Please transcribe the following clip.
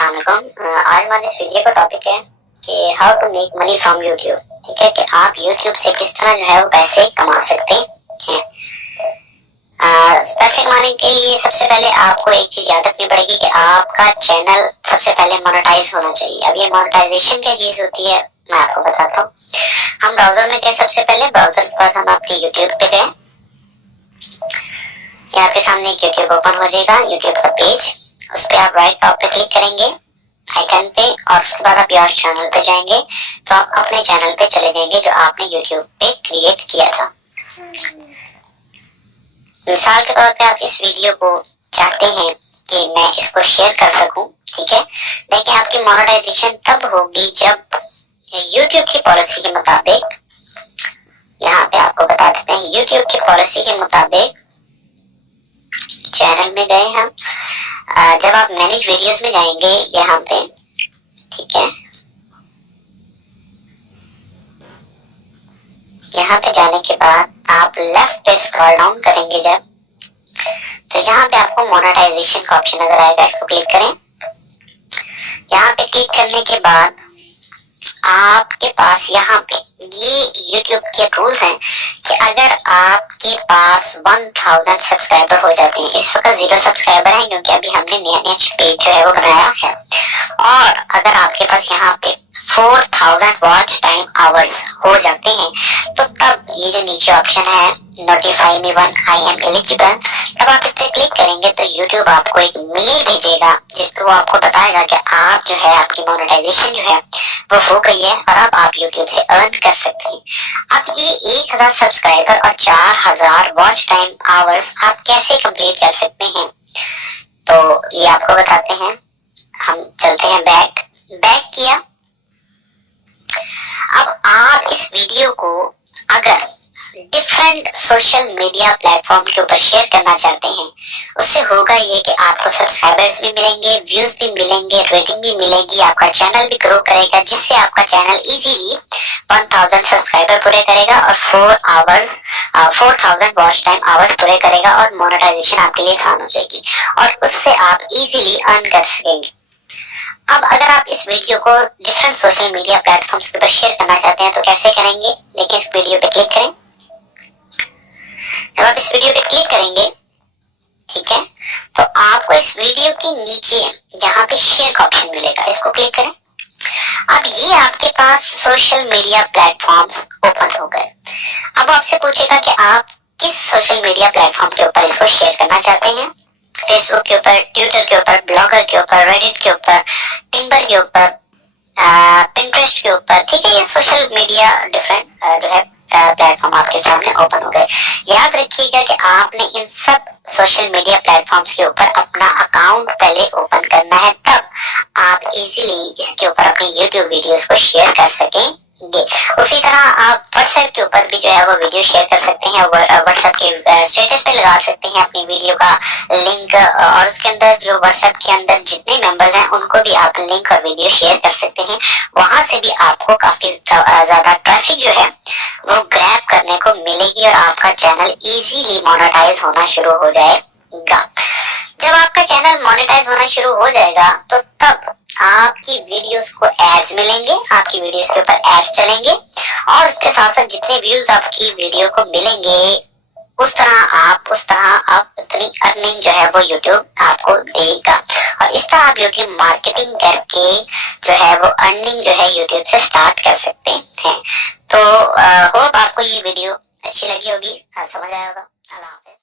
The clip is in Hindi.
अस्सलाम वालेकुम। आज हमारे इस वीडियो का टॉपिक है कि how to make money from YouTube. ठीक है कि आप यूट्यूब से किस तरह जो है वो पैसे कमा सकते हैं। पैसे कमाने के लिए सबसे पहले आपको एक चीज याद रखनी पड़ेगी कि आपका चैनल सबसे पहले मोनेटाइज होना चाहिए। अब ये मोनेटाइजेशन क्या चीज होती है मैं आपको बताता हूँ। हम ब्राउजर में गए, सबसे पहले ब्राउजर के बाद हम आपके यूट्यूब पे गए। आपके सामने एक यूट्यूब ओपन हो जाएगा, यूट्यूब का पेज। उस पर आप राइट टॉप पे क्लिक करेंगे आइकन पे, और उसके बाद आप योर चैनल पे जाएंगे तो आप अपने चैनल पे चले जाएंगे जो आपने यूट्यूब पे क्रिएट किया था। मिसाल के तौर पे आप इस वीडियो को चाहते हैं कि मैं इसको शेयर कर सकूं, ठीक है। देखिए आपकी मोनेटाइजेशन तब होगी जब यूट्यूब की पॉलिसी के मुताबिक, यहाँ पे आपको बता देते हैं, यूट्यूब की पॉलिसी के मुताबिक चैनल में गए हम, जब आप मैनेज वीडियोस में जाएंगे यहाँ पे, ठीक है, यहाँ पे जाने के बाद आप लेफ्ट पे स्क्रॉल डाउन करेंगे जब, तो यहाँ पे आपको मोनेटाइजेशन का ऑप्शन नजर आएगा, इसको क्लिक करें। यहाँ पे क्लिक करने के बाद आपके पास यहाँ पे ये YouTube के रूल्स हैं कि अगर आपके पास 1000 सब्सक्राइबर हो जाते हैं, इस वक्त 0 सब्सक्राइबर हैं क्योंकि अभी हमने नया पेज जो है वो बनाया है, और अगर आपके पास यहाँ पे 4000 वॉच टाइम आवर्स हो जाते हैं तो तब ये जो नीचे ऑप्शन है notify me when I am eligible, तब आप इस पे क्लिक करेंगे तो YouTube आपको एक मेल भेजेगा जिसपे वो आपको बताएगा कि आप जो है, आपकी मोनेटाइजेशन जो है वो हो गई है और अब आप YouTube से अर्न कर सकते हैं। अब ये 1000 सब्सक्राइबर और 4000 वॉच टाइम आवर्स आप कैसे कंप्लीट कर सकते हैं, तो ये आपको बताते हैं। हम चलते हैं बैक किया। अब आप इस वीडियो को अगर डिफरेंट सोशल मीडिया प्लेटफॉर्म के ऊपर शेयर करना चाहते हैं, उससे होगा ये कि आपको सब्सक्राइबर्स भी मिलेंगे, व्यूज भी मिलेंगे, रेटिंग भी मिलेगी, आपका चैनल भी ग्रो करेगा, जिससे आपका चैनल इजीली 1000 सब्सक्राइबर पूरे करेगा और 4000 वॉच टाइम आवर्स पूरे करेगा और मोनेटाइजेशन आपके लिए आसान हो जाएगी और उससे आप इजीली अर्न कर सकेंगे। अब अगर आप इस वीडियो को डिफरेंट सोशल मीडिया प्लेटफॉर्म्स के ऊपर शेयर करना चाहते हैं तो कैसे करेंगे, देखिए इस वीडियो पे क्लिक करें। जब आप इस वीडियो पे क्लिक करेंगे, ठीक है, तो आपको इस वीडियो के नीचे यहाँ पे शेयर का ऑप्शन मिलेगा, इसको क्लिक करें। अब ये आपके पास सोशल मीडिया प्लेटफॉर्म्स ओपन हो गए। अब आपसे पूछेगा कि आप किस सोशल मीडिया प्लेटफॉर्म के ऊपर इसको शेयर करना चाहते हैं, फेसबुक के ऊपर, ट्विटर के ऊपर, ब्लॉगर के ऊपर, रेडिट के ऊपर, टिम्बर के ऊपर, पिंटरेस्ट के ऊपर, ठीक है। ये सोशल मीडिया डिफरेंट जो है प्लेटफॉर्म आपके सामने ओपन हो गए। याद रखिएगा कि आपने इन सब सोशल मीडिया प्लेटफॉर्म्स के ऊपर अपना अकाउंट पहले ओपन करना है, तब आप इजीली इसके ऊपर अपने यूट्यूब वीडियोस को शेयर कर सकेंगे। उसी तरह आप व्हाट्सएप के ऊपर भी जो है वो वीडियो शेयर कर सकते हैं, व्हाट्सएप के स्टेटस पे लगा सकते हैं अपनी वीडियो का लिंक, और उसके अंदर जो व्हाट्सएप के अंदर जितने मेंबर्स हैं उनको भी आप लिंक और वीडियो शेयर कर सकते हैं। वहां से भी आपको काफी ज्यादा ट्रैफिक जो है वो ग्रैब करने को मिलेगी और आपका चैनल इजीली मोनेटाइज होना शुरू हो जाएगा। जब आपका चैनल मोनेटाइज होना शुरू हो जाएगा तो तब आपकी वीडियोस को एड्स मिलेंगे, आपकी वीडियोस के ऊपर एड्स चलेंगे और उसके साथ साथ जितने व्यूज आपकी वीडियो को मिलेंगे उस तरह आप इतनी अर्निंग जो है वो यूट्यूब आपको देगा। और इस तरह आप यूट्यूब मार्केटिंग करके जो है वो अर्निंग जो है यूट्यूब से स्टार्ट कर सकते हैं। तो होप आपको ये वीडियो अच्छी लगी होगी, समझ आया होगा। अल्लाह हाफिज़।